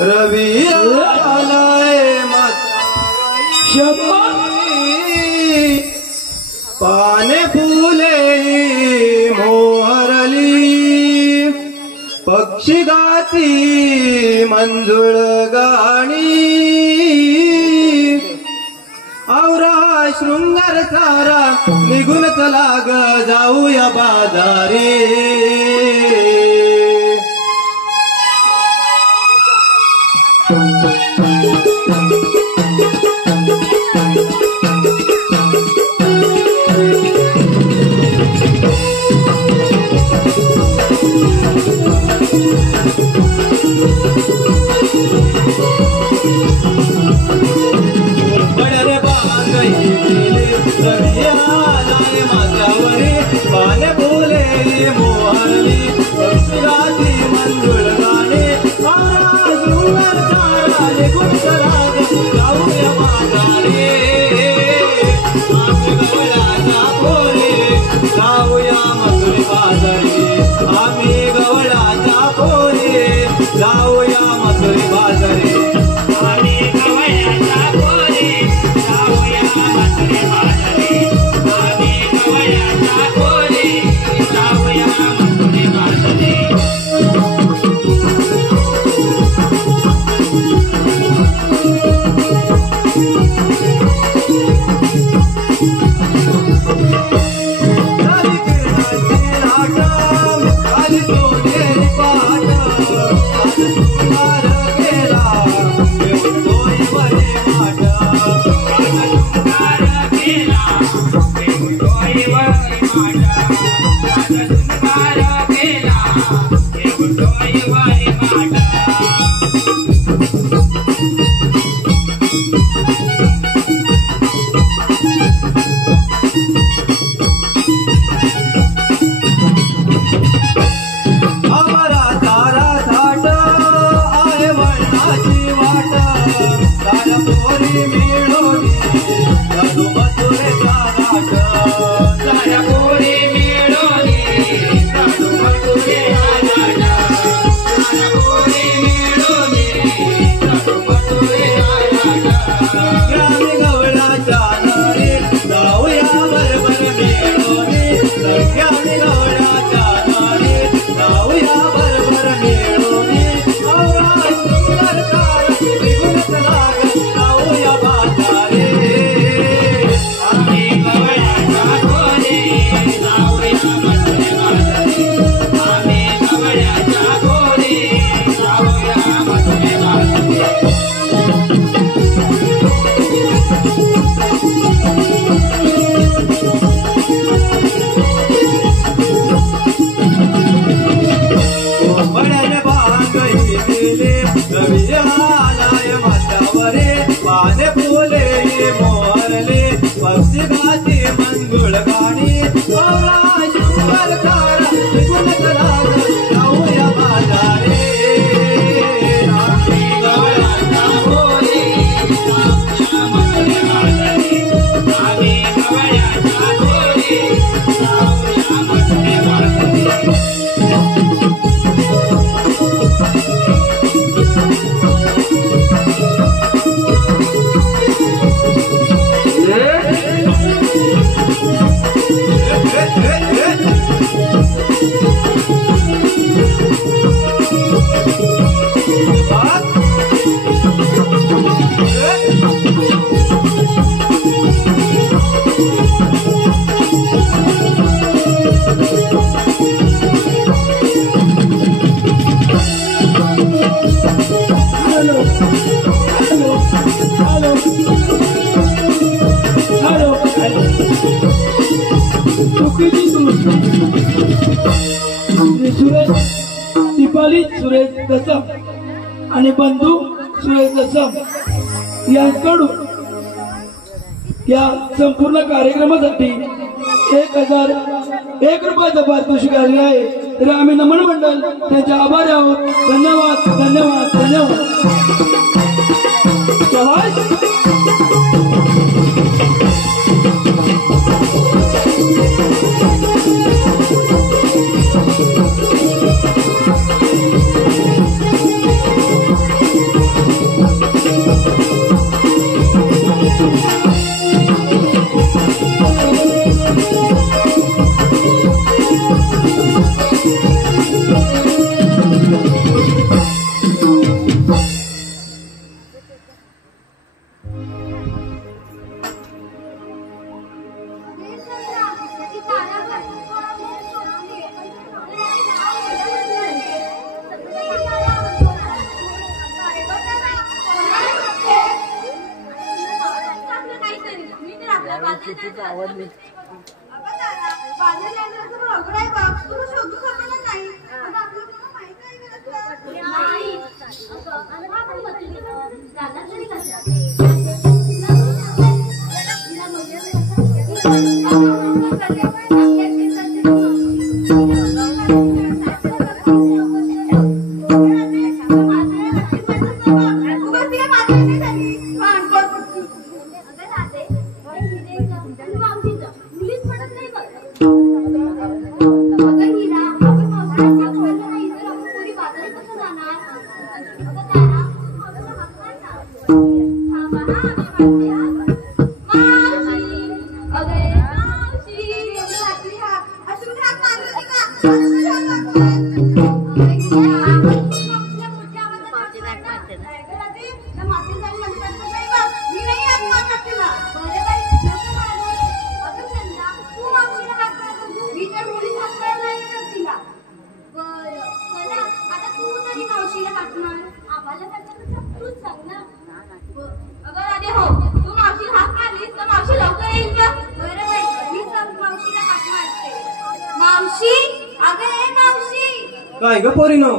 रवी आलाय मत पाने फुले मोहरली पक्षी गाती मंजुळ गाणी आवरा शृंगार सारा निघून चला ग जाऊया बाजारी पाने फुले मोहरली पक्षी मंजुळ गाणे शृंगार सारा निघून चला जाऊया बाजारी आम्ही गवळाच्या पोरी जाऊया मथुरी बाजारी आम्ही गवळाच्या पोरी जाऊया मथुरी बाजारी आम्ही गवळाच्या पोरी जाऊया मथुरी बाजारी आम्ही गवळाच्या पोरी जाऊया मथुरी बाजारी दीपाली सुरेश दसम आणि बंधू सुरेश दसम यांकडून या संपूर्ण कार्यक्रमासाठी 1001 रुपयाचं पारितोषिक आलेलं आहे. तर आम्ही नमन मंडळ त्यांचे आभारी आहोत. धन्यवाद धन्यवाद धन्यवाद. काय ग पोरीनो